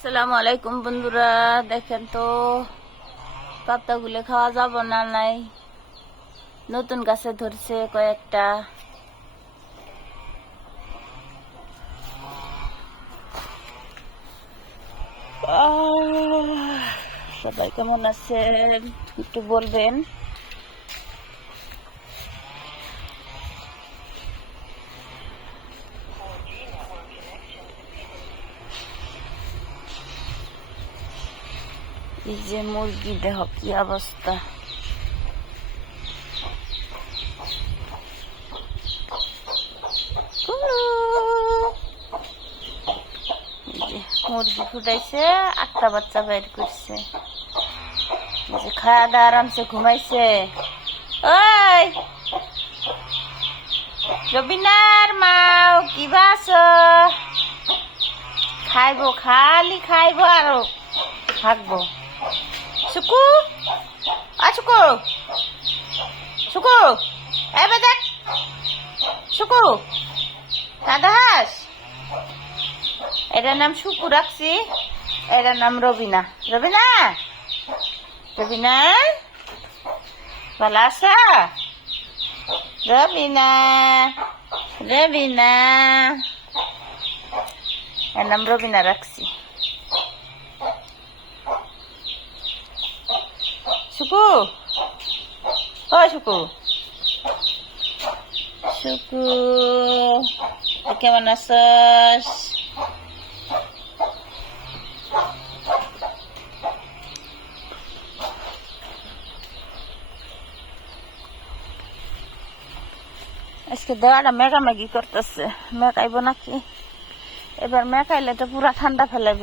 আসসালামু আলাইকুম বন্ধুরা, দেখেন তো পাতাগুলো খাওয়া যাব না নাই? নতুন গাছে ধরছে কয়েকটা। সবাই কেমন আছেন? একটু বলবেন। যে মুরগি দেহ কি অবস্থা। মুরগি ফুটাইছে, আটটা বাচ্চা বের করছে। যে খাওয়া দাওয়া আরামসে ঘুমাইছে। ওই! রবিনার মাও, কি বাস খাইবো, খালি খাইবো আরও থাকব। সুকু আ সুকু সুকু এবে দেখ। সুকু দাদা হাস? এটার নাম সুকু রাখছি। এটার নাম রবিনা। রবিনা? রবিনা? ভালো আছা? রবিনা। রবিনা। এর নাম রবিনা রাখছি। সুকু ও সুকু তুই কেমন আছস? আজকে দেওয়াটা মেঘামেঘি করতেছে। মেঘাইব নাকি? এবার মেঘাইলে তো পুরা ঠান্ডা ফেলাইব।